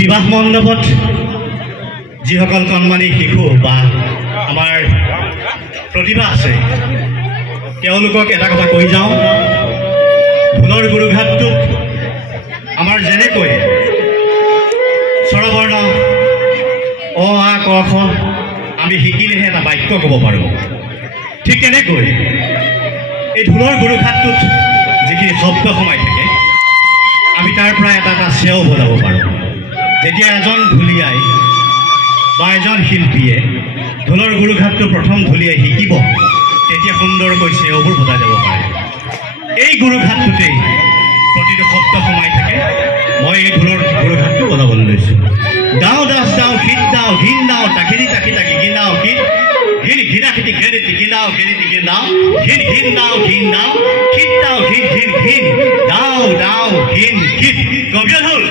বিবাহ মণ্ডপত যিসকল কণমানি শিশু বা আমাৰ প্ৰতিভা আছে তেওঁলোকক এটা কথা কৈ যাওঁ ঢোলৰ গুৰুঘাটটোক আমাৰ যেনেকৈ স্বৰবৰ্ণ অ আ ক খ আমি শিকিলেহে এটা বাক্য ক'ব পাৰোঁ ঠিক তেনেকৈ এই ঢোলৰ গুৰুঘাটটোত যিখিনি শব্দ সোমাই থাকে আমি তাৰ পৰা এটা এটা চেও বজাব পাৰোঁ যেতিয়া এজন ঢুলীয়াই বা এজন শিল্পীয়ে ঢোলৰ গুৰুঘাটটো প্ৰথম ঢুলীয়াই শিকিব তেতিয়া সুন্দৰকৈ চেওবোৰ বজাই যাব পাৰে এই গুৰুঘাটটোতেই প্ৰতিটো শব্দ সোমাই থাকে মই এই ঢোলৰ গুৰুঘাটটো বজাবলৈ লৈছোঁ দাও দাস দাও শীত দাও ঘিন দাও তাকিৰি তাকি তাকি ঘিন দাও শীত ঘিন ঘিনা খেতি ঘেৰিতি ঘিন দাও ঘেৰিতি ঘিন দাও ঘিন ঘিন দাও ঘিন দাও শীত দাও ঘিন ঘিন ঘিন দাও দাও ঘিন ঘিন গভীৰ হ'ল